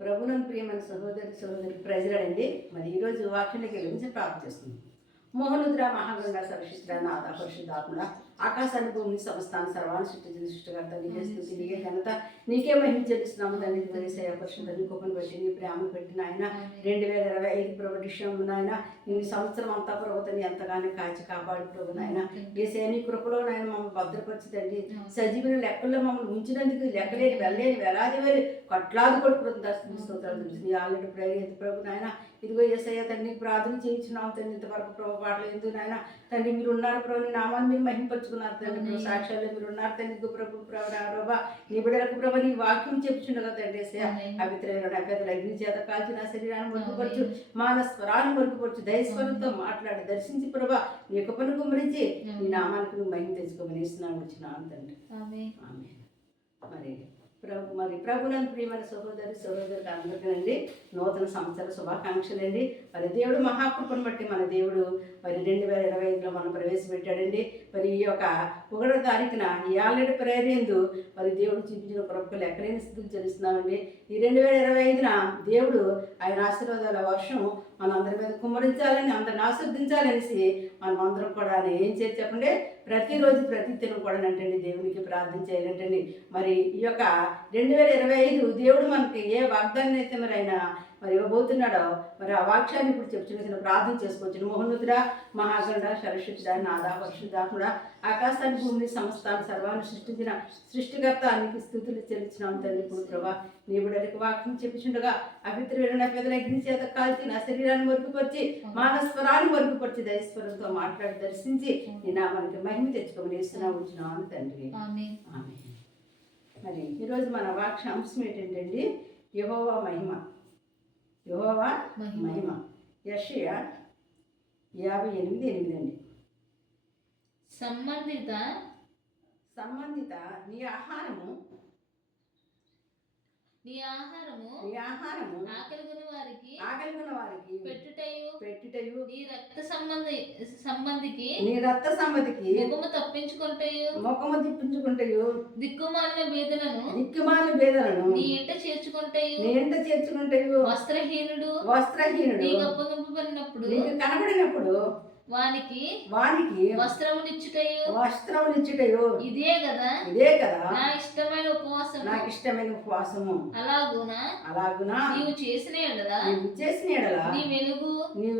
ప్రభునందు ప్రియమైన సహోదరి ప్రజలండి. మరి ఈరోజు వాక్యానికి గురించి ప్రార్థన చేస్తుంది. మోహనుద్ర మహాగండ సరశిద్ర నాథ పరిశుద్ధాత్ముడ ఆకాశాన్ని భూమిని సమస్తాన్ని సర్వాన్ని సృష్టించిన సృష్టికర్త నీకే స్తుతి, నీకే ఘనత, నీకే మహిమ చెల్లిస్తున్నాము. తండ్రి పరిసయ పరిశుద్ధ నీ కృపను బట్టి నీ ప్రేమను పెట్టిన ఆయన 2025 ప్రభు డిసెంబర్ నాయన ఈ సంవత్సరం అంతా ప్రభుత్వం ఎంతగానో కాచి కాపాడు ప్రభు నాయన. ఏసే నీ కృపలో నాయన మమ్మల్ని భద్రపరిచితండి. సజీవుల లెక్కల్లో మమ్మల్ని ఉంచినందుకు లెక్కలేని వెళ్ళలేని వేలాది వేలు కట్లాది కూడా స్తోత్రాలు నీ ఆల్రెడీ ప్రేరేత ప్రభు నాయన. ఇదిగో ఏసయ్య తండ్రి ప్రార్థన చేయించున్నాము తండ్రి. ఇంతవరకు ప్రభు పాటలు ఎందుకు నాయన తండ్రి మీరు ఉన్నారు ప్రభు, నీ నామాన్ని మీరు మహింపరుచుకున్నారు తండ్రి. ప్రభు సాక్ష్యాల్లో మీరు ఉన్నారు తండ్రి. ప్రభు ప్రభా నీ బిడ్డలకు ప్రభు నీ వాక్యం చెప్పుచుండగా తండ్రి ఏసయ్య అభిత్రమైన పెద్దల అగ్ని చేత కాల్చి నా శరీరాన్ని మరుగుపరచు, మాన స్వరాన్ని మరుగుపరచు, దయస్వరంతో మాట్లాడి దర్శించి ప్రభా నీ యొక్క పని కుమ్మరించి నీ నామానికి నువ్వు మహిమ తెచ్చుకోమని ఇస్తున్నాను వచ్చినాను తండ్రి. మరి ప్రభునందు ప్రియమైన సహోదరికి అందరికీ నూతన సంవత్సర శుభాకాంక్షలు అండి. మరి దేవుడు మహాకృపను బట్టి మన దేవుడు మరి 2025లో మనం ప్రవేశపెట్టాడండి. మరి ఈ యొక్క 1వ తారీఖున ఈ ఆల్రెడీ ప్రేరేందు మరి దేవుడు చూపించిన కృపలు ఎక్కడైనా స్థితులు చెల్లిస్తున్నామండి. ఈ 2025న దేవుడు ఆయన ఆశీర్వాదాల వర్షం మన అందరి మీద కుమ్మరించాలని, అందరిని ఆశీర్వదించాలనేసి మనం అందరం కూడా ఏం చేసి చెప్పండి, ప్రతిరోజు ప్రతి దినం కూడా అంటండి దేవునికి ప్రార్థన చేయాలంటండి. మరి ఈ యొక్క 2025 దేవుడు మనకి ఏ వాగ్దానం అయితే మరి ఆయన మరి ఇవ్వబోతున్నాడో మరి ఆ వాక్యాన్ని ఇప్పుడు చెప్పుచున్న ప్రార్థన చేసుకోవచ్చు. మోహనుద్ర మహాగండ సరశిద్ర నాథ పరిశుద్ధాత్ముడ ఆకాశాన్ని భూమిని సమస్తాన్ని సర్వాన్ని సృష్టించిన సృష్టికర్త నీకు స్థుతులు చెల్లించినాం తండ్రి. ఇప్పుడు ప్రభా నీ బిడ్డలకు వాక్యం చెప్పుచుండగా అభిత్రమైన పెద్దల అగ్ని చేత కాల్చి నా శరీరాన్ని మరుగుపరిచి మానస్వరాన్ని మరుగుపరిచి దయస్వరంతో మాట్లాడి దర్శించి నీ నామానికి మహిమ తెచ్చుకోమని ఇస్తున్నావు వచ్చినాను తండ్రి. మరి ఈరోజు మన వాక్యాంశం ఏంటంటే యెహోవా మహిమ. యెహోవా మహిమ యెషయా 58:8 అండి. సంబంధిత నీ ఆహారము ఆకలిగొన్న వారికి పెట్టుటయు నీ రక్త సంబంధికి ముఖము తిప్పించుకుంటయు దిక్కుమాలిన బేదలను నీ ఇంట చేర్చుకుంటయు వస్త్రహీనుడు నీకు అప్పగింపబడినప్పుడు కనబడినప్పుడు వానికి వస్త్రమునిచ్చుటయు ఇదే కదా నాకు ఇష్టమైన ఉపవాసము. అలాగునా నీవు చేసిన ఎడల నీ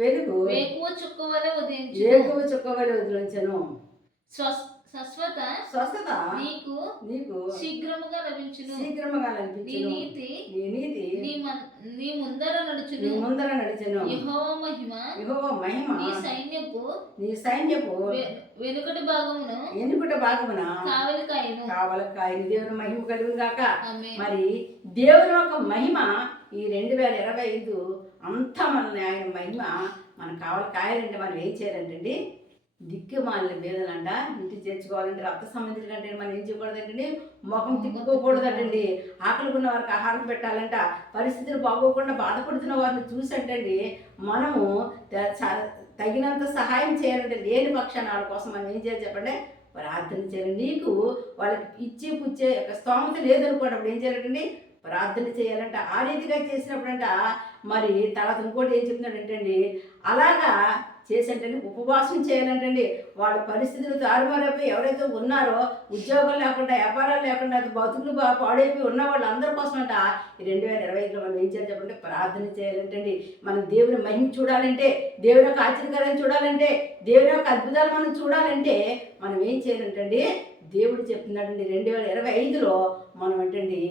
వెలుగు వేకువ చుక్క వలె ఉదయించును. స్వస్థత నీకు శీఘ్రముగా లభించును. నీ నీతి నీ ముందర నడుచును. యెహోవా మహిమ నీ సైన్యపు వెనుకటి భాగమున కావలికాయను దేవుని మహిమ కలుగును గాక. మరి దేవుని యొక్క మహిమ ఈ 2025 అంతా మనల్ని ఆయన మహిమ మన కావలికాయాలంటే మనం ఏం చేయాలంటండి, దిక్కుమాలిన బేదలంట ఇంటి చేర్చుకోవాలంటే, రక్త సంబంధించినట్టు మనం ఏం చేయకూడదంటండి, ముఖం తిప్పుకోకూడదంటండి, ఆకలికున్న వారికి ఆహారం పెట్టాలంట, పరిస్థితులు బాగోకుండా బాధపడుతున్న వారిని చూసంటండి మనము తగినంత సహాయం చేయాలంటే లేని పక్షాన వాళ్ళ కోసం మనం ఏం చేయాలి చెప్పండి, ప్రార్థన చేయాలి. నీకు వాళ్ళకి ఇచ్చే పుచ్చే యొక్క స్తోమత లేదనుకోండి ఏం చేయాలంటండి, ప్రార్థన చేయాలంట. ఆ రీతిగా చేసినప్పుడంట మరి తర్వాత ఇంకోటి ఏం చెప్తున్నాడంటండి, అలాగా చేసంటే ఉపవాసం చేయాలంటండి. వాళ్ళ పరిస్థితులు తారుమారైపోయి ఎవరైతే ఉన్నారో ఉద్యోగం లేకుండా వ్యాపారాలు లేకుండా బతుకులు పాడైపోయి ఉన్న వాళ్ళందరి కోసం అంట ఈ 2025లో మనం ఏం చేయాలి చెప్పంటే ప్రార్థన చేయాలంటండి. మనం దేవుని మహిమ చూడాలంటే, దేవుని యొక్క ఆశ్చర్యకరాన్ని చూడాలంటే, దేవుని యొక్క అద్భుతాలు మనం చూడాలంటే మనం ఏం చేయాలంటండి, దేవుడు చెప్తున్నాడండి 2025లో మనం ఏంటండి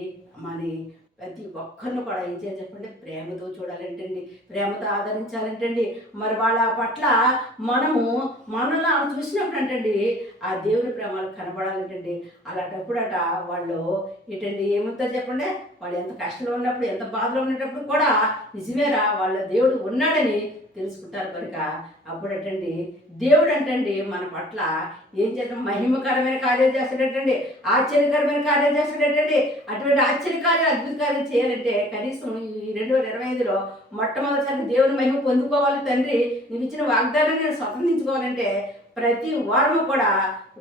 మరి ప్రతి ఒక్కరిని కూడా ఏం చేయాలి చెప్పండి, ప్రేమతో చూడాలంటండి, ప్రేమతో ఆదరించాలంటండి. మరి వాళ్ళ పట్ల మనల్ని చూసినప్పుడు అంటండి ఆ దేవుని ప్రేమలు కనబడాలంటండి. అలాంటప్పుడట వాళ్ళు ఏంటండి ఏముందో చెప్పండి, వాళ్ళు ఎంత కష్టంలో ఉన్నప్పుడు ఎంత బాధలో ఉండేటప్పుడు కూడా నిజమేరా వాళ్ళ దేవుడు ఉన్నాడని తెలుసుకుంటారు కనుక అప్పుడటండి దేవుడు అంటండి మన పట్ల ఏం చేస్తాం, మహిమకరమైన కార్యాలు చేస్తాడటండి, ఆశ్చర్యకరమైన కార్యాలు చేస్తాడటండి. అటువంటి ఆశ్చర్యకార్యాలు అద్భుత కార్యాలు చేయాలంటే కనీసం ఈ 2025లో మొట్టమొదటిసారి దేవుని మహిమ పొందుకోవాలి తండ్రి, నువ్వు ఇచ్చిన వాగ్దానాన్ని నేను స్వతంత్రించుకోవాలంటే ప్రతి వారము కూడా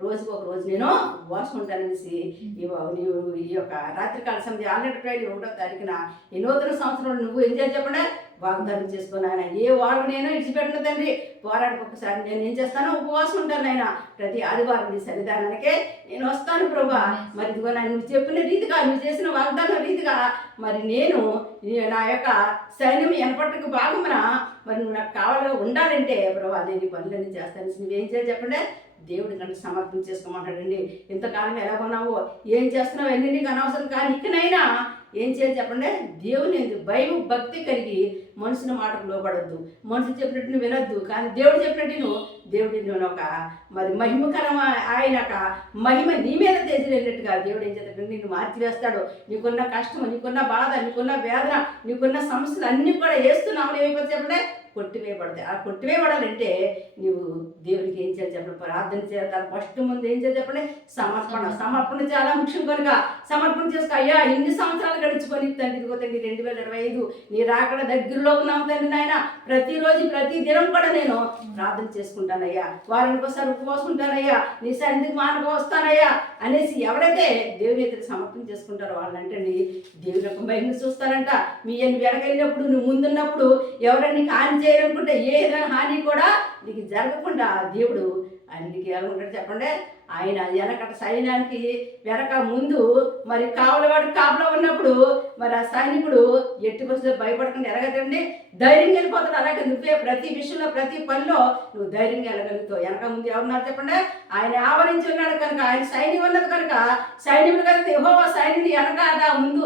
రోజుకు ఒక రోజు నేను ఉపవాసం ఉంటాననేసి నీవు ఈ యొక్క రాత్రికాల సమయం ఆల్రెడీ ఫ్రైడే 1వ తారీఖున ఈ నూతన సంవత్సరంలో నువ్వు ఏం చేయాలి చెప్పండి, వాగ్దానం చేసుకుని ఆయన ఏ వారం నేను విడిచిపెట్టిన తండ్రి, వారానికి ఒకసారి నేను ఏం చేస్తాను, ఉపవాసం ఉంటాను ఆయన. ప్రతి ఆదివారం నీ సన్నిధానానికే నేను వస్తాను ప్రభా. మరి ఇదిగో నువ్వు చెప్పిన రీతిగా, నువ్వు చేసిన వాగ్దానం రీతిగా మరి నేను నా యొక్క సైన్యం ఎనపట్టుకు భాగమున మరి నువ్వు నాకు కావాలిగా ఉండాలంటే ప్రభా నేను ఈ పనులన్నీ చేస్తాను. నువ్వేం చేయాలి చెప్పండి, దేవుడి కంటే సమర్పణ చేసుకోమంటాడండి. ఇంతకాలం ఎలా ఉన్నావో ఏం చేస్తున్నావు అన్నీ నీకు అనవసరం, కానీ ఇకనైనా ఏం చేయాలి చెప్పండి, దేవుని భయం భక్తి కలిగి మనుషుని మాటకు లోపడద్దు, మనుషులు చెప్పినట్టు నువ్వు వినొద్దు, కానీ దేవుడు చెప్పినట్టు నువ్వు దేవుడిని ఒక మరి మహిమకరం ఆయన మహిమ నీ మీద తేజలేనట్టుగా దేవుడు ఏం చేస్తాడు, నిన్ను మార్చివేస్తాడు. నీకున్న కష్టం, నీకున్న బాధ, నీకున్న వేదన, నీకున్న సమస్యలు అన్నీ కూడా వేస్తున్నావు ఏమైపోతే చెప్పండి, కొట్టివేయబడతాయి. ఆ కొట్టివేయబడాలంటే నువ్వు దేవుడికి ఏం చేయాలి చెప్పండి, ప్రార్థన చేయాలి. ఫస్ట్ ముందు ఏం చేయాలి చెప్పండి, సమర్పణ చాలా ముఖ్యం కనుక సమర్పణ చేసుకో. అయ్యా ఇన్ని సంవత్సరాలు గడిచిపోయి తండ్రి, ఇదిగో తండ్రి 2025 నీ రాకడ దగ్గరలో ఉన్నాం తండ్రి నాయన. ప్రతిరోజు ప్రతి దినం కూడా నేను ప్రార్థన చేసుకుంటానయ్యా, వారానికి ఒకసారి ఉపవాసుకుంటానయ్యా, నీ సన్నిధికి మానగా వస్తానయ్యా అనేసి ఎవరైతే దేవుని ఎదురు సమర్పణ చేసుకుంటారో వాళ్ళంటండి దేవుని యొక్క మహిమ చూస్తారంట. మీ వెనకెళ్ళినప్పుడు నువ్వు ముందున్నప్పుడు ఎవరైనా హాని చేయాలనుకుంటే ఏదైనా హాని కూడా నీకు జరగకుండా దేవుడు ఆయన నీకు ఎలా ఉంటాడు చెప్పండి, ఆయన వెనకట సైన్యానికి వెనక ముందు మరి కావలవాడు కాపులో ఉన్నప్పుడు మరి ఆ సైనికుడు ఎట్టి పరిస్థితుల్లో భయపడకుండా ఎరగదండి, ధైర్యంగా వెళ్ళిపోతాడు. అలాగే నువ్వే ప్రతి విషయంలో ప్రతి పనిలో నువ్వు ధైర్యంగా వెళ్ళగలుగుతావు. వెనక ముందు ఎవరున్నారు చెప్పండి, ఆయన ఆవరించి ఉన్నాడు కనుక, ఆయన సైన్యం ఉన్నది కనుక, సైన్యులు కనుక యెహోవా సైన్యుని వెనక ముందు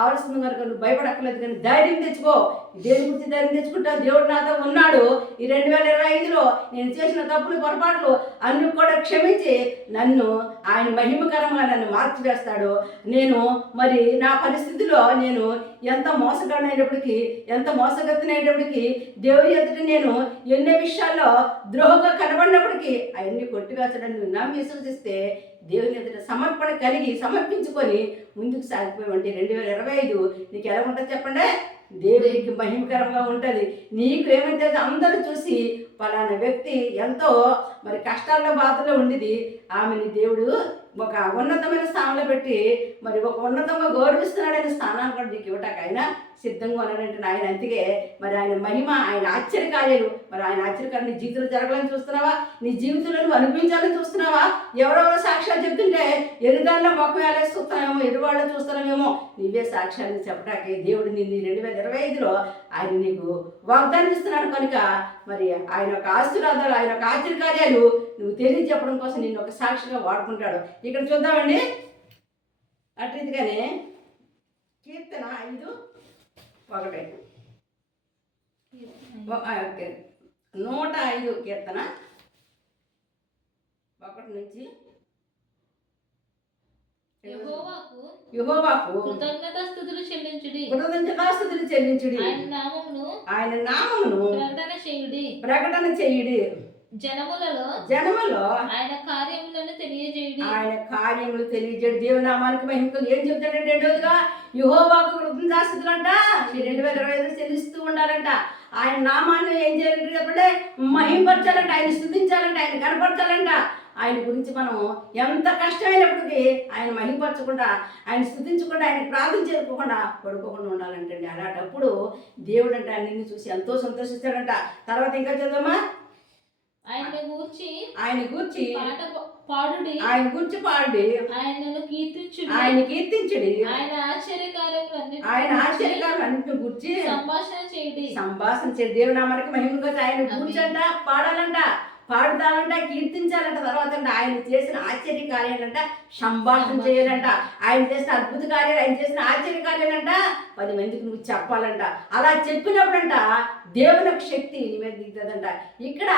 ఆవరిస్తుంది కనుక నువ్వు భయపడక్కర్లేదు. కానీ ధైర్యం తెచ్చుకో. దేని గురించి ధైర్యం తెచ్చుకుంటా, దేవుడు నాతో ఉన్నాడు. ఈ 2025లో నేను చేసిన తప్పులు పొరపాట్లు అన్ని కూడా క్షమించి నన్ను ఆయన మహిమకరంగా నన్ను మార్చివేస్తాడు. నేను మరి నా పరిస్థితిలో నేను ఎంత మోసగాడినప్పటికీ, ఎంత మోసగతినైనప్పటికీ, దేవుని ఎదుట నేను ఎన్నో విషయాల్లో ద్రోహంగా కనబడినప్పటికీ అవన్నీ కొట్టివేస్తాడని నువ్వు నమ్మి విశ్వసిస్తే దేవుని ఎదుట సమర్పణ కలిగి సమర్పించుకొని ముందుకు సాగిపోయామంటే 2025 నీకు ఎలా ఉంటుంది చెప్పండి, దేవునికి మహిమకరంగా ఉంటుంది. నీకు ఏమైతే అందరూ చూసి పలానా వ్యక్తి ఎంతో మరి కష్టాల్లో బాధలో ఉండేది, ఆమెని దేవుడు ఒక ఉన్నతమైన స్థానంలో పెట్టి మరి ఒక ఉన్నతంగా గౌరవిస్తున్నాడనే స్థానాన్ని కూడా నీకు ఇవ్వటానికి ఆయన సిద్ధంగా ఉన్నాడంటే ఆయన. అందుకే మరి ఆయన మహిమ, ఆయన ఆశ్చర్యకార్యాలు, మరి ఆయన ఆశ్చర్యకార్యాలు నీ జీవితంలో జరగాలని చూస్తున్నావా, నీ జీవితంలో నువ్వు అనిపించాలని చూస్తున్నావా? ఎవరెవరో సాక్ష్యాలు చెప్తుంటే ఎరుదాల్లో మొక్క వేలేసి చూస్తున్నామేమో, ఎరువాళ్ళు చూస్తున్నామేమో, నీవే సాక్ష్యాన్ని చెప్పడానికి దేవుడు నిన్ను 2025లో ఆయన నీకు వాగ్దానం ఇస్తున్నాడు కనుక మరి ఆయన యొక్క ఆశీర్వాదాలు, ఆయన యొక్క ఆశ్చర్యకార్యాలు నువ్వు తెలియజెప్పడం కోసం నిన్ను ఒక సాక్షిగా వాడుకుంటాడు. ఇక్కడ చూద్దామండి, అట్రీతిగానే కీర్తన 5:1 105 కీర్తన 1 నుంచి యెహోవాకు కృతజ్ఞతాస్తుతులు చెల్లించుడి, ఆయన నామమును ప్రకటన చేయుడి, జనములో ఆయన కార్యములు తెలియజేయడు. దేవుని నామానికి మహిమలు ఏం చెప్తాడంటే రెండోదిగా యెహోవాకు కృతజ్ఞతాస్తుతులు అంట 2025 చెల్లిస్తూ ఉండాలంట. ఆయన నామాన్ని ఏం చేయాలంటే చెప్పండి, మహిమపరచాలంట, ఆయన స్తుతించాలంట, ఆయన కనపరచాలంట. ఆయన గురించి మనం ఎంత కష్టమైనప్పటికీ ఆయన మహిమపరచకుండా, ఆయన స్తుతించకుండా, ఆయన ప్రార్థన చేసుకోకుండా పడుకోకుండా ఉండాలంటండి. అలాంటప్పుడు దేవుడు అంటే నిన్ను చూసి ఎంతో సంతోషిస్తాడంట. తర్వాత ఇంకా చదవమ్మా, ఆయన గూర్చి పాడుడి, ఆయన గురించి పాడుడి, ఆయన కీర్తించుడి, ఆయన ఆశ్చర్యకార్యాలన్నింటిని గురించి సంభాషణ చేయండి. దేవుని నామానికి మహిమగా ఆయన గురించి అంట పాడాలంట, పాడుతానంట, కీర్తించాలంట. తర్వాత ఆయన చేసిన ఆశ్చర్య కార్యాలంట సంభాషణ చేయాలంట. ఆయన చేసిన అద్భుత కార్యాలు, ఆయన చేసిన ఆశ్చర్య కార్యాలంట 10 మందికి నువ్వు చెప్పాలంట. అలా చెప్పినప్పుడంట దేవుని యొక్క శక్తి నీ మీద దిగుతుందంట. ఇక్కడ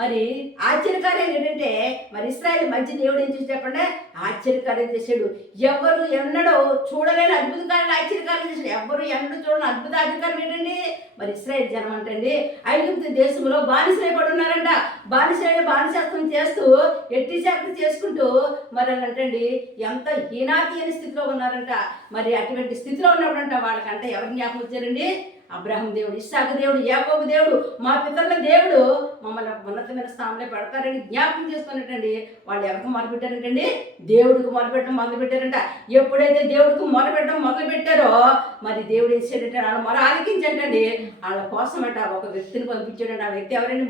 మరి ఆశ్చర్యకార్యాలు ఏంటంటే మరి ఇశ్రాయేలు మంచి దేవుడు ఏం చేసి చెప్పండి, ఆశ్చర్యకార్యం చేశాడు. ఎవరు ఎన్నడో చూడలేని అద్భుత కార్యాలు, ఆశ్చర్యకార్యం చేశాడు. ఎవరు ఎన్నడూ చూడని అద్భుత ఆశ్చర్యకార్యం ఏంటండి, మరి ఇశ్రాయేల్ జనం అంటండి ఐగుప్తు దేశంలో బానిసలైపడి ఉన్నారంట. బానిసత్వం చేస్తూ ఎట్టి చాకరీ చేసుకుంటూ మరి అంటండి ఎంత హీనాతీయని స్థితిలో ఉన్నారంట. మరి అటువంటి స్థితిలో ఉన్నప్పుడంట వాళ్ళకంటే ఎవరు జ్ఞాపకం వచ్చారండి, అబ్రహాం దేవుడు, ఇస్సాకు దేవుడు, యాకోబు దేవుడు, మా పితరుల దేవుడు మమ్మల్ని ఒక ఉన్నతమైన స్థానంలో పెడతారని జ్ఞాపకం చేసుకున్నట్టండి. వాళ్ళు ఎవరికి మొదలుపెట్టారంటండి? దేవుడికి మొదలుపెట్టడం మొదలుపెట్టారంట. ఎప్పుడైతే దేవుడికి మొదలుపెట్టడం మొదలుపెట్టారో మరి దేవుడు ఏం చేశాడంటే వాళ్ళ మొర ఆలకించండి. వాళ్ళ కోసం అంట ఒక వ్యక్తిని పంపించాడండి. ఆ వ్యక్తి ఎవరండి?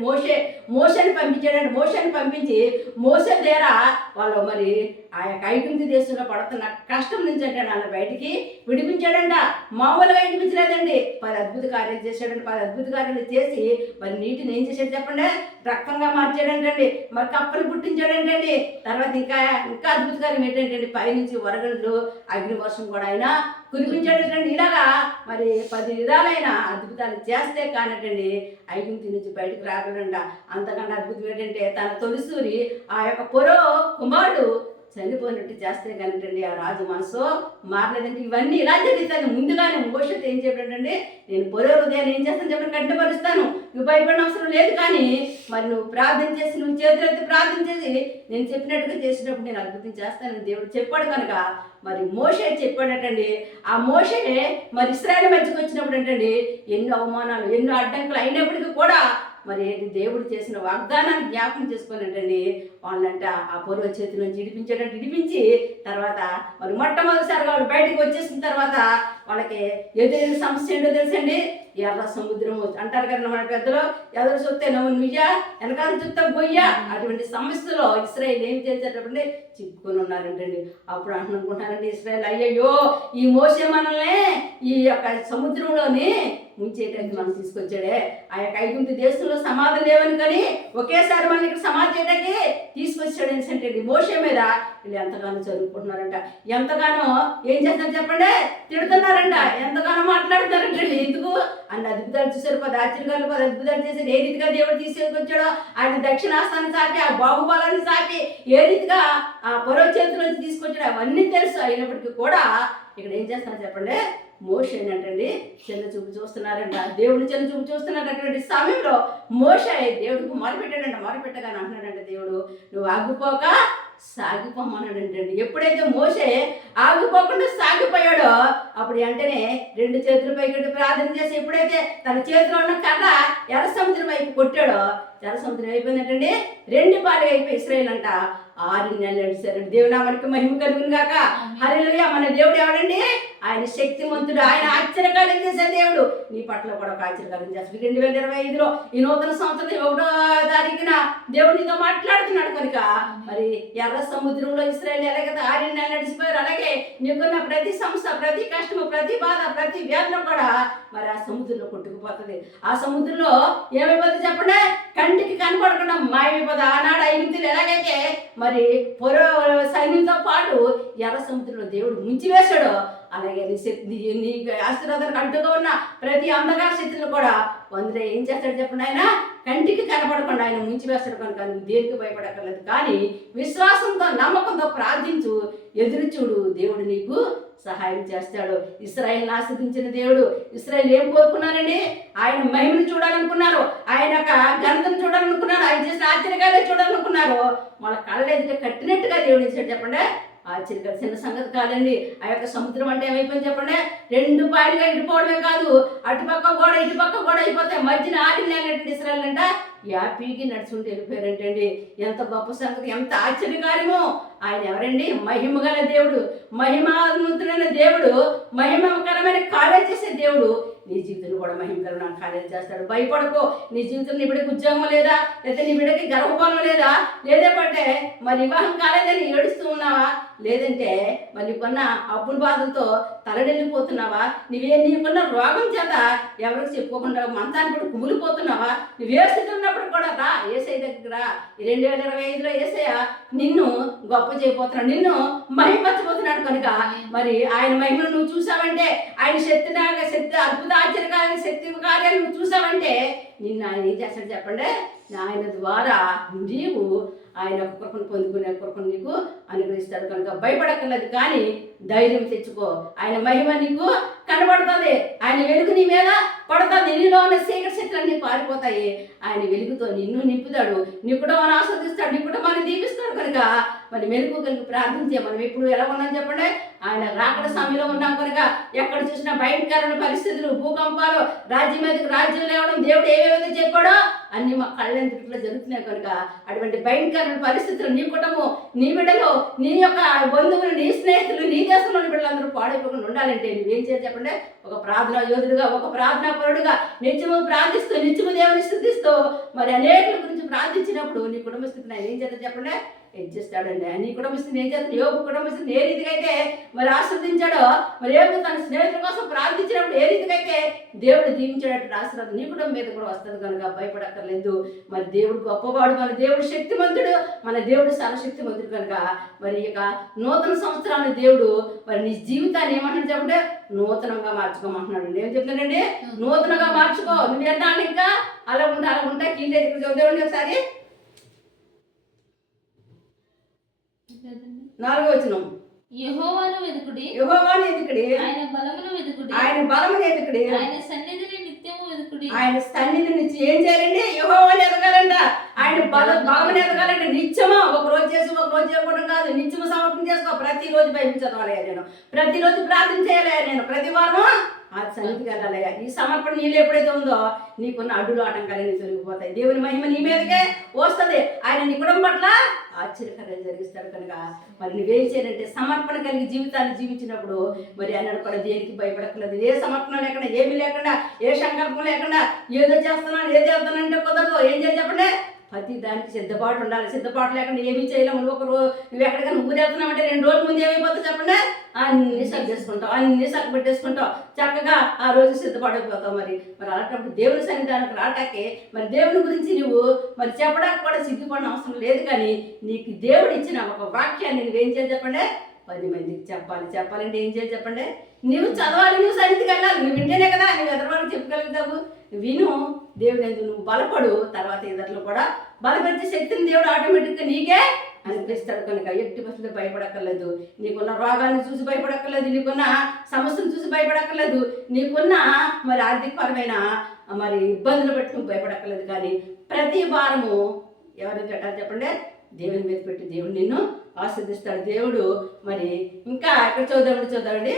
మోషేని పంపించాడండి. మోషేని పంపించి మోసే ద్వారా వాళ్ళు మరి ఆ యొక్క ఐగుప్తు దేశంలో పడుతున్న కష్టం నుంచి అంటే వాళ్ళ బయటికి విడిపించాడంట. మామూలుగా విడిపించలేదండి, 10 అద్భుత కార్యాలు చేశాడండి. 10 అద్భుత కార్యాలు చేసి మరి నీటిని ఏం చేశాడు చెప్పండి? రక్తంగా మార్చాడంటండి. మరి కప్పలు పుట్టించాడంటండి. తర్వాత ఇంకా అద్భుత కార్యం ఏంటంటే పైనుంచి వరగళ్ళు అగ్ని వర్షం కూడా ఆయన కురిపించాడంటండి. ఇలాగా మరి 10 విధాలైన అద్భుతాలు చేస్తే కానటండి ఐగుప్తు నుంచి బయటకు రాగలంట. అంతకన్నా అద్భుతం ఏంటంటే తన తొలిసూరి ఆ యొక్క కుమారుడు చనిపోయినట్టు చేస్తే కనుకండి ఆ రాజు మనసు మారలేదంటే ఇవన్నీ ఇలా జరుగుతాను. ముందుగానే మోషతో ఏం చెప్పాడంటే నేను హృదయాన్ని ఏం చేస్తాను చెప్పండి, కట్టుబరుస్తాను, నువ్వు భయపడిన అవసరం లేదు, కానీ మరి నువ్వు ప్రార్థన చేసి నువ్వు చేతులెత్తి ప్రార్థన చేసి నేను చెప్పినట్టుగా చేసినప్పుడు నేను అద్భుతం చేస్తానని దేవుడు చెప్పాడు కనుక మరి మోషే చెప్పాడటండి. ఆ మోషే మరి ఇశ్రాయేలు మధ్యకు వచ్చినప్పుడు అంటండి ఎన్నో అవమానాలు ఎన్నో అడ్డంకులు అయినప్పటికీ కూడా మరి దేవుడు చేసిన వాగ్దానాన్ని జ్ఞాపకం చేసుకున్నట్టండి వాళ్ళంట ఆ పొరవ చేతి నుంచి ఇడిపించి తర్వాత మరి మొట్టమొదటిసారిగా వాళ్ళు బయటకు వచ్చేసిన తర్వాత వాళ్ళకి ఎదురైన సమస్య ఏంటో తెలుసండి? ఎర్ర సముద్రము అంటారు కదా మన పెద్దలు, ఎదురు చూస్తే నువ్వు వెనకాల చూస్తే గొయ్య. అటువంటి సమస్యలో ఇశ్రాయేల్ ఏం చేసేటప్పుడు చిక్కుకొని ఉన్నారంటండి. అప్పుడు అనుకుంటున్నారండి ఇశ్రాయేల్, అయ్యయ్యో ఈ మోసే మనల్ని ఈ యొక్క సముద్రంలోని ముంచేయడానికి మనం తీసుకొచ్చాడే, ఆ యొక్క ఐగుప్తు దేశంలో సమాధులు లేవని కానీ ఒకేసారి మనం ఇక్కడ సమాధి చేయడానికి తీసుకొచ్చాడు అనేసి మోషే మీద వీళ్ళు ఎంతగానో చదువుకుంటున్నారంట. ఎంతగానో ఏం చేస్తారు చెప్పండి? తిడుతున్నారంట, ఎంతగానో మాట్లాడుతున్నారంటండి. ఎందుకు అన్ని అద్భుతాలు చూశారు, 10 ఆశ్చర్యాలు 10 అద్భుతాలు చేశారు. ఏ రీతిగా దేవుడు తీసుకొచ్చాడో ఆయన దక్షిణాస్తాన్ని సాపి ఆ బాహుబలాన్ని సాపి ఏ రీతిగా ఆ పొరవ చేతిలోంచి తీసుకొచ్చాడు అవన్నీ తెలుసు. అయినప్పటికీ కూడా ఇక్కడ ఏం చేస్తున్నారు చెప్పండి? మోషే ఏంటండి చిన్న చూపు చూస్తున్నారంట, దేవుడిని చిన్న చూపు చూస్తున్నటువంటి సమయంలో మోషే దేవుడికి మొరపెట్టాడంట. మొరపెట్టగానే అంటున్నాడంటే దేవుడు నువ్వు ఆగిపోక సాగిపోమన్నాడంటండి. ఎప్పుడైతే మోషే ఆగిపోకుండా సాగిపోయాడో అప్పుడు వెంటనే 2 చేతుల పైకి ప్రార్థన చేసి ఎప్పుడైతే తన చేతిలో ఉన్న కర్ర ఎర్ర సముద్రం వైపు కొట్టాడో ఎర్ర సముద్రం అయిపోయిందంటండి 2 పాలు అయిపోయి ఇశ్రాయేల్ అంట 6 నెలలు నడిచారండి. దేవుడు నామనికి మహిమ కలుగును గాక. హల్లెలూయా. మన దేవుడు ఎవడండి? ఆయన శక్తిమంతుడు, ఆయన ఆశ్చర్యకార్యం చేసే దేవుడు. నీ పట్ల కూడా ఒక ఆశ్చర్యకార్యం చేస్తాడు. 2025లో ఈ నూతన సంవత్సరం 1వ తారీఖున దేవుడు నీతో మాట్లాడుతున్నాడు కనుక మరి ఎర్ర సముద్రంలో ఇశ్రాయేల్ ఎలాగైతే 6 నెలలు నడిచిపోయారు అలాగే నీకున్న ప్రతి సమస్య, ప్రతి కష్టము, ప్రతి బాధ, ప్రతి వేదన కూడా మరి ఆ సముద్రంలో కొట్టుకుపోతుంది. ఆ సముద్రంలో ఏమైపోతుంది చెప్పండి? కంటికి కనపడకుండా మాయమైపోతుంది. ఆనాడు ఐగుప్తులు ఎలాగైతే మరి సైన్యంతో పాటు ఎర్ర సముద్రంలో దేవుడు ముంచివేశాడో అలాగే నీ ఆశీర్వాదానికి అడ్డుగా ఉన్న ప్రతి అంధకార శక్తులు కూడా అందులో ఏం చేస్తాడు చెప్పండి? ఆయన కంటికి కనపడకుండా ఆయన ముంచివేస్తాడు కనుక నువ్వు దేనికి భయపడక్కర్లేదు, కానీ విశ్వాసంతో నమ్మకంతో ప్రార్థించు, ఎదురు చూడు, దేవుడు నీకు సహాయం చేస్తాడు. ఇశ్రాయేల్ని ఆస్వాదించిన దేవుడు ఇశ్రాయేల్ ఏం కోరుకున్నారండి? ఆయన మహిమను చూడాలనుకున్నారు, ఆయన యొక్క ఘనతను చూడాలనుకున్నారు, ఆయన చేసిన ఆశ్చర్యకార్యాలు చూడాలనుకున్నారు. వాళ్ళ కళ్ళ ఎదుట కట్టినట్టుగా దేవుడు ఇచ్చాడు చెప్పండి. ఆశ్చర్యకర చిన్న సంగతి కాదండి. ఆ యొక్క సముద్రం అంటే ఏమైపోయింది చెప్పండి? 2 పాయలుగా ఇడిపోవడమే కాదు, అటుపక్క కూడా ఇటుపక్క కూడా అయిపోతాయి. మధ్యన 6 నెలలు ఇశ్రాయేల్ అంట యాపీకి నడుచుకుంటూ వెళ్ళిపోయారంటండి. ఎంత గొప్ప సంగతి, ఎంత ఆశ్చర్యకార్యమో. ఆయన ఎవరండి? మహిమ గల దేవుడు, మహిమాన్వితుడైన దేవుడు, మహిమకరమైన కార్యాలు చేసే దేవుడు. నీ జీవితంలో కూడా మహిమకరమైన కార్యాలు చేస్తాడు. భయపడకో. నీ జీవితంలో నీ బిడ్డకి ఉద్యోగం లేదా, లేదా నీ బిడ్డకి గర్భఫలం లేదా, లేదంటే మరి వివాహం కాలేదని ఏడుస్తూ ఉన్నావా, లేదంటే మరి నీకున్న అప్పుల బాధలతో తలడెళ్ళిపోతున్నావా, నీకున్న రోగం చేత ఎవరికి చెప్పుకోకుండా మంచాన్ని కూడా కుమిలిపోతున్నావా, నువ్వే స్థితిలో ఉన్నప్పుడు కూడా రా యేసయ్య దగ్గర. 2025లో యేసయ్య నిన్ను గొప్ప చేయబోతున్నాడు, నిన్ను మహిమపరచబోతున్నాడు కనుక మరి ఆయన మహిమను నువ్వు చూసావంటే, ఆయన శక్తి అద్భుత ఆశ్చర్యకార్య శక్తి కార్యాలు నువ్వు చూసావంటే నిన్ను ఆయన ఏం చేస్తాడు చెప్పండి? ఆయన ద్వారా నీవు ఆయన కృపను పొందుకునే కృపను నీకు అనుగ్రహిస్తాడు కనుక భయపడక్కర్లేదు, కానీ ధైర్యం తెచ్చుకో. ఆయన మహిమ నీకు కనబడుతుంది, ఆయన వెలుగు నీ మీద పడుతుంది, నీలో ఉన్న చీకటి శక్తులన్నీ పారిపోతాయి. ఆయన వెలుగుతో నిన్ను నింపుతాడు, నీ కుటుంబాన్ని ఆస్వాదిస్తాడు, నీ కుటుంబాన్ని దీవిస్తాడు. కనుక మరి మెలకు కలిగి ప్రార్థించే మనం ఇప్పుడు ఎలా ఉన్నాం చెప్పండి. ఆయన రాకడ సమయంలో ఉన్నాం కనుక ఎక్కడ చూసినా భయంకరమైన పరిస్థితులు, భూకంపాలు, రాజ్యం మీదకి రాజ్యం లేవడం, దేవుడు ఏమేమైతే చెప్పాడో అన్ని మా కళ్ళెందుట్లో జరుగుతున్నాయి. కనుక అటువంటి భయంకరమైన పరిస్థితులు నీ కుటుంబం, నీ బిడ్డలు, నీ యొక్క బంధువులు, నీ స్నేహితులు, నీ దేశంలోని బిడ్డలందరూ పాడైపోకుండా ఉండాలంటే నువ్వేం చేయాలి చెప్పండి. ఒక ప్రార్థనా యోధుడుగా, ఒక ప్రార్థనా పరుడుగా నిత్యము ప్రార్థిస్తూ, నిత్యము దేవుని స్థుతిస్తూ మరి అనేకుల గురించి ప్రార్థించినప్పుడు నీ కుటుంబ స్థితిని ఆయన ఏం చేద్దాం చెప్పండి, హెచ్చిస్తాడండి. నీ కుటుంబ స్థితిని ఏం చేస్తాడు, యోబు కుటుంబ స్థితిని ఏ రీతిగా అయితే మరి ఆస్వాదించాడో, మరి యోబు తన స్నేహితుల కోసం ప్రార్థించినప్పుడు ఏ రీతిగా అయితే దేవుడు దీవించాడు ఆశీర్వాదం నీ కుటుంబం మీద కూడా వస్తుంది. కనుక భయపడక్కర్లేదు. మరి దేవుడు గొప్పవాడు, మన దేవుడు శక్తిమంతుడు, మన దేవుడు సర్వశక్తిమంతుడు. కనుక మరి ఇక నూతన సంవత్సరాన్ని దేవుడు మరి నీ జీవితాన్ని ఏమంటాడు చెప్పంటే నూతనంగా మార్చుకోమంటున్నాడు. ఏం చెప్తున్నాడండి, నూతనంగా మార్చుకో. నువ్వు ఎన్నాళ్ళు ఇంకా అలా ఉంటా కీళ్ళ దగ్గర చదువుతామండి. ఒకసారి 4వ వచనం, యెహోవాను వెతుకుడి, యెహోవాను వెతుకుడి, ఆయన బలమును వెతుకుడి, ఆయన బలమును వెతుకుడి, ఆయన సన్నిధిని నిత్యము వెతుకుడి. ఆయన సన్నిధి నుంచి ఏం చేయాలండి, యెహోవాను ఎదగాలంట. ఆయన బలమును ఎదగాలంటే నిత్యము ఒక రోజు చేసి ఒక రోజు చేయకపోవడం కాదు, నిత్యము సమర్పణ చేసుకో. ప్రతిరోజు బైబిల్ చదవాలి నేను, ప్రతిరోజు ప్రార్థన చేయాలి నేను, ప్రతి వారము ఆ సన్నిధికి వెళ్ళాలయ్యా. ఈ సమర్పణ నీళ్ళు ఎప్పుడైతే ఉందో నీకున్న అడ్డులు ఆటంకాలన్నీ తొలగిపోతాయి. దేవుని మహిమ నీ మీదకే వస్తుంది. ఆయన నీ కుటుంబం పట్ల ఆశ్చర్యకరంగా జరిగిస్తాడు. కనుక మరి నువ్వేం చేయాలంటే సమర్పణ కలిగి జీవితాన్ని జీవించినప్పుడు మరి అన్నాడు కూడా దేనికి భయపడక్కర్లేదు. ఏ సమర్పణ లేకుండా, ఏమీ లేకుండా, ఏ సంకల్పం లేకుండా ఏదో చేస్తున్నాను ఏదో చేస్తానంటే కుదరదు. ఏం చేయాలి చెప్పండి, ప్రతి దానికి సిద్ధపాటు ఉండాలి. సిద్ధపాటు లేకుండా ఏమీ చేయలేము. నువ్వు ఎక్కడికైనా ఊరేస్తున్నామంటే 2 రోజుల ముందు ఏమైపోతావు చెప్పండి, అన్ని సర్దేసుకుంటావు, అన్ని పెట్టేసుకుంటావు, చక్కగా ఆ రోజు సిద్ధపడిపోతావు. మరి అలాంటప్పుడు దేవుని సన్నిధానికి రావటానికి మరి దేవుని గురించి నువ్వు మరి చెప్పడానికి కూడా సిగ్గుపడిన అవసరం లేదు. కానీ నీకు దేవుడు ఇచ్చిన ఒక వాక్యాన్ని నువ్వేం చేయాలి చెప్పండి, 10 మందికి చెప్పాలంటే ఏం చేయాలి చెప్పండి, నువ్వు చదవాలి, నువ్వు సన్నిధికి వెళ్ళాలి. నువ్వు వింటేనే కదా నువ్వు ఎదరవాళ్ళకి చెప్పగలుగుతావు. విను, దేవుడు ఎందుకు నువ్వు బలపడు, తర్వాత ఇతరులు కూడా బలపరిచే శక్తిని దేవుడు ఆటోమేటిక్గా నీకే అనిపిస్తాడు. కనుక ఎట్టి పరిస్థితుల్లో భయపడక్కర్లేదు. నీకున్న రోగాలను చూసి భయపడక్కర్లేదు, నీకున్న సమస్యను చూసి భయపడక్కర్లేదు, నీకున్న మరి ఆర్థికపరమైన మరి ఇబ్బందులు బట్టి నువ్వు భయపడక్కర్లేదు. కానీ ప్రతి వారము ఎవరికి పెట్టాలి చెప్పండి, దేవుని మీద పెట్టి దేవుడు నిన్ను ఆస్వాదిస్తాడు. దేవుడు మరి ఇంకా ఎక్కడ చూద్దామండి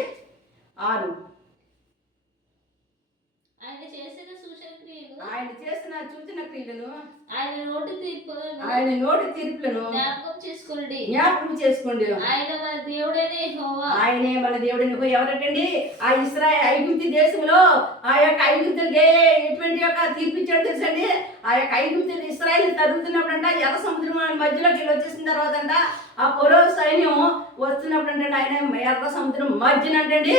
6 ఆయన చేసిన సూచన క్రియలను, ఆయన నోటి తీర్పులను జ్ఞాపకం చేసుకోండి. ఆయనే మన దేవుడైన యెహోవా. ఎవరటండి, ఆ ఇశ్రాయేలు ఐగుప్తు దేశంలో ఆ యొక్క ఐగుప్తులకి ఎటువంటి యొక్క తీర్పు ఇచ్చాడు తెలుసండి. ఆ యొక్క ఐగుప్తులు ఇశ్రాయేలు తరుగుతున్నప్పుడంట ఎర్ర సముద్రం మధ్యలోకి వెళ్ళి వచ్చేసిన తర్వాత అంట ఆ పొరో సైన్యం వస్తున్నప్పుడు ఆయన ఎర్ర సముద్రం మధ్యనంటండి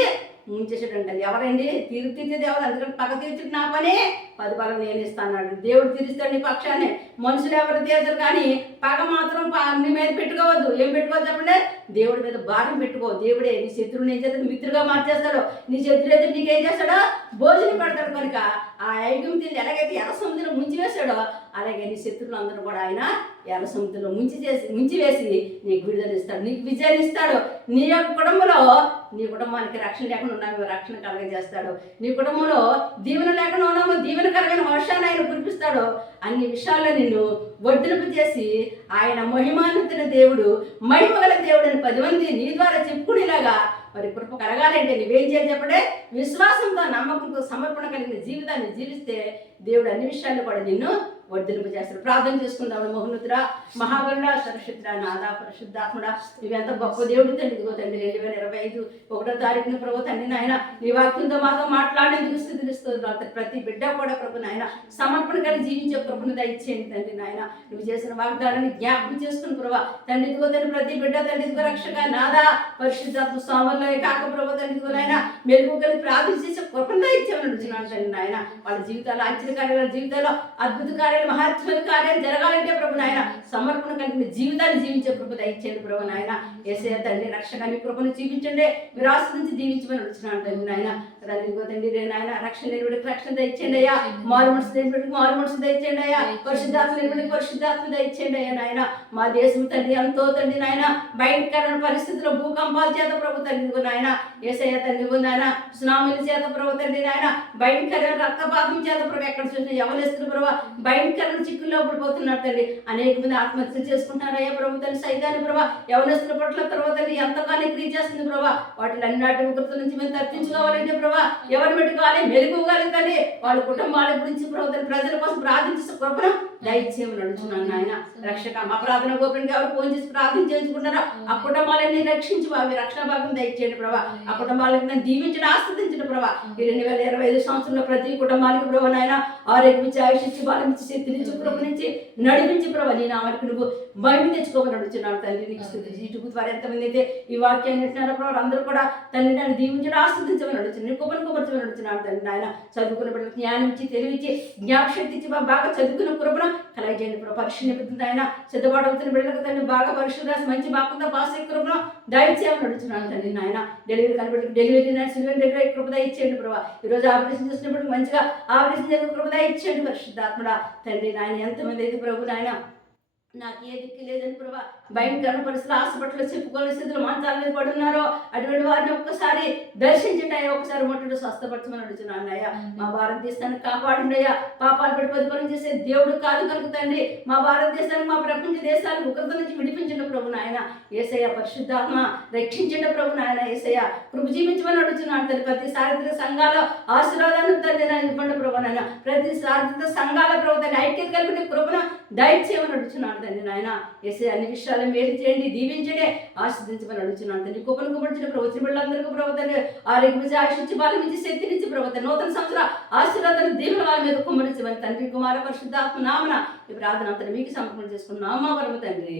ముంచేసాడంట. ఎవరండి, తీర్పు తీర్చేది ఎవరు? అందుకని పగ తీర్చుడు నా పని, 10 బలం నేను ఇస్తాను. దేవుడు తీరుస్తాడు నీ పక్షాన్ని. మనుషులు ఎవరు తీర్చరు, కానీ పగ మాత్రం నీ మీద పెట్టుకోవద్దు. ఏం పెట్టుకోవద్దు చెప్పండి, దేవుడి మీద భారం పెట్టుకో. దేవుడే నీ శత్రువుని ఏం చేస్తాడు, మిత్రుగా మార్చేస్తాడు. నీ శత్రువు అయితే నీకేం చేస్తాడో భోజనం పెడతాడు. కనుక ఆ ఐగుప్తులు ఎలాగైతే ఎర్ర సముద్రం ముంచివేశాడో అలాగే నీ శత్రువులు అందరూ కూడా ఆయన ఎర్ర సముద్రంలో ముంచివేసి నీకు విడుదల ఇస్తాడు, నీకు విజయాన్ని ఇస్తాడు. నీ యొక్క కుటుంబంలో, నీ కుటుంబానికి రక్షణ లేకుండా ఉన్నాము రక్షణ కలగజేస్తాడు. నీ కుటుంబంలో దీవెన లేకుండా ఉన్నాము దీవెనకరమైన వర్షాన్ని ఆయన కురిపిస్తాడు. అన్ని విషయాల్లో నిన్ను వర్ధలింపు చేసి ఆయన మహిమాన్వితుల దేవుడు, మహిమ గల దేవుడు అని 10 మంది నీ ద్వారా చెప్పుకునేలాగా మరి కృప కలగాలంటే నువ్వేం చేయాలి చెప్పండి, విశ్వాసంతో నమ్మకంతో సమర్పణ కలిగిన జీవితాన్ని జీవిస్తే దేవుడు అన్ని విషయాల్లో కూడా నిన్ను వర్ధలింపు చేస్తాడు. ప్రార్థన చేసుకుందాము. మహోన్నతుడా, మహాగరుడా, సరస్వతుడా, నాదా, పరిశుద్ధాత్ముడా, నువ్వెంత గొప్ప దేవుడు తండ్రి. ఇదిగో తండ్రి 2025 1వ తారీఖున ప్రభు తండ్రి నాయన నీ వాక్యంతో మాతో మాట్లాడేందుకు స్థితినిస్తుంది. ప్రతి బిడ్డ కూడా ప్రభు నాయన సమర్పణ కలిగి జీవించే ప్రభుని దయచేయండి తండ్రి నాయన. నువ్వు చేసిన వాగ్దానాన్ని జ్ఞాపకం చేసుకుని ప్రభు తండ్రి. ఇదిగో తండ్రి ప్రతి బిడ్డ తండ్రి ఇదిగో రక్షక నాదా పరిశుద్ధాత్మ స్వాముల్లో కాక ప్రభు తండ్రి ఇదిగో నాయన మెరుగు కలిగి ప్రార్థన చేసే కృపను దయచేయమని అడుగుతున్నాను తండ్రి నాయన. వాళ్ళ జీవితాల్లో ఆశ్చర్యకార్యాల జీవితాల్లో అద్భుత కార్యాలు మహత్వ కార్యాలు జరగాలంటే ప్రభు నాయన సమర్పణ కలిగిన జీవితాన్ని జీవించే కృప దయచేయండి ప్రభు నాయన. యేసయ్య తండ్రి రక్షక నీ కృపను జీవించండి, మీరు ఆశీర్వదించి దీవించమని అడుగుతున్నాను తండ్రి నాయన. తండ్రి నాయన రక్షణ లేని బిడ్డకి రక్షణ దయచేయండి అయ్యా, మారు మనసు లేని బిడ్డకి మారు మనసు దయచేయండి అయ్యా, పరిశుద్ధాత్మ లేని బిడ్డకి పరిశుద్ధాత్మ దయచేయండి అయ్యా నాయన. మా దేశం తండ్రి ఎంతో తండ్రి నాయన భయంకరమైన పరిస్థితుల్లో భూకంపాల చేత ప్రభు తండ్రి నాయన, యేసయ్య తండ్రి నాయన, సునామీల చేత ప్రభు తండ్రి నాయన, భయంకరమైన రక్తపాతం చేత ప్రభు ఎక్కడ చూసినా యవనస్తులు ప్రభు భయంకరమైన చిక్కుల్లో పడిపోతున్నారు తండ్రి. అనేక మంది ఆత్మహత్యలు చేసుకుంటున్నారయ్యా ప్రభు తండ్రి. సైతాన్ని ప్రభు యవనస్తుల పట్ల ప్రభు తండ్రి ఎంతగానో క్రియ చేస్తుంది ప్రభు. వాటిని అన్నిటి ఉగ్రతల నుంచి మేము తప్పించుకోవాలంటే ప్రభు ఎవరు పెట్టుకోవాలి మెలుగుగాలి కానీ వాళ్ళ కుటుంబాల గురించి ప్రభు తండ్రి ప్రజల కోసం ప్రార్థించే కృపను దయచేయమని అడుగుతున్నాను నాయన. రక్షక మా ప్రార్థన గోపురంగా ఎవరు ఫోన్ చేసి ప్రార్థన చేయించుకుంటారో ఆ కుటుంబాలన్నీ రక్షించి అవి రక్షణ భాగం దయచేయండి ప్రభా. ఆ కుటుంబాలను దీవించడం ఆస్వాదించండి ప్రభా. ఈ 2025 సంవత్సరంలో ప్రతి కుటుంబానికి ప్రభు నాయన ఆరోగ్యం ఇచ్చి ఆయుష్ ఇచ్చి బలం ఇచ్చి శక్తి నుంచి కృప నుంచి నడిపించి ప్రభా నీ నామానికి నువ్వు మహిమ తెచ్చుకోమని అడుగుతున్నాను తండ్రి. నీకు స్తుతి. యూట్యూబ్ ద్వారా ఎంతమంది అయితే ఈ వాక్యాన్ని వింటున్నారో ప్రభు అందరూ కూడా తండ్రి నన్ను దీవించడం ఆస్వాదించమని అడుగుతున్నాను. నీ కృపను కుమర్చమని అడుగుతున్నాను తండ్రి నాయన. చదువుకున్న బిడ్డలకు జ్ఞానం ఇచ్చి తెలివిచ్చి జ్ఞాపశక్తి ఇచ్చి బాగా చదువుకున్న కృపను కలగజేయండి ప్రభు. పరీక్ష నిపుణులు ఆయన సిద్ధపాటవుతున్న బిడ్డలకు తండ్రి బాగా పరీక్ష రాసి మంచి బాగుందా పాస్ అయ్యే కృపను దయచేయమని అడుగుతున్నాను తండ్రి నాయన. డెలివరీ కనబడి డెలివరీ నర్సులు డెలివరీ కృప దయచేయండి ప్రభు. ఈరోజు ఆపరేషన్ చేసినప్పుడు మంచిగా ఆపరేషన్ చేసిన కృప దయచేయండి పరిశుద్ధాత్మడా తండ్రి నాయన. ఎంతమంది అయితే ప్రభు నాయన నాకు ఏ దిక్కు లేదని ప్రభా భయంకర పరిస్థితులు హాస్పిటల్లో చెప్పుకోలేని స్థితిలో మంచాల మీద పడున్నారో అటువంటి వారిని ఒక్కసారి దర్శించండి అయ్యా, ఒకసారి మొట్టడు స్వస్థపరచమని అడుగుతున్నాను అయ్యా. మా భారతదేశాన్ని కాపాడండి అయ్యా. పాపాలు పెట్టి ప్రతిఫలం చేసే దేవుడు కాదు కలుగుతండి. మా భారతదేశానికి మా ప్రపంచ దేశాలకు ఉగ్రత నుంచి విడిపించండి ప్రభు నాయన. యేసయ్య పరిశుద్ధాత్మ రక్షించండి ప్రభు నాయన. యేసయ్య కృప జీవించమని అడుగుతున్నాను తండ్రి. ప్రతి సార్వత్రిక సంఘాల ఆశీర్వాదాన్ని తండ్రి నేను ఇవ్వండి ప్రభు నాయన. ప్రతి సార్వత్రిక సంఘాల ప్రభుత్వాన్ని ఐక్యత కలిపి కృపను దయచేయమని అడుగుతున్నాను తండ్రి నాయన. యేసయ్య అన్ని విషయాలు మేలు చేయండి, దీవించండి, ఆశీర్వదించమని అడుగుతున్నాను తండ్రి. కుప్పను కుప్పడిచిన ప్రవచన బిడ్డలందరికీ ప్రభుత్వాన్ని ఆరోగ్యం ఆశించి బలం ఇచ్చి శక్తినిచ్చి ప్రభుత్వం నూతన సంవత్సర ఆశీర్వాదాన్ని దీవుల వాళ్ళ మీద కుమ్మరించమని తండ్రి కుమార పరిశుద్ధాత్మ నామన ఈ ప్రార్థన అంతా మీకు సమర్పణ చేసుకున్నాం మా వరకు తండ్రి.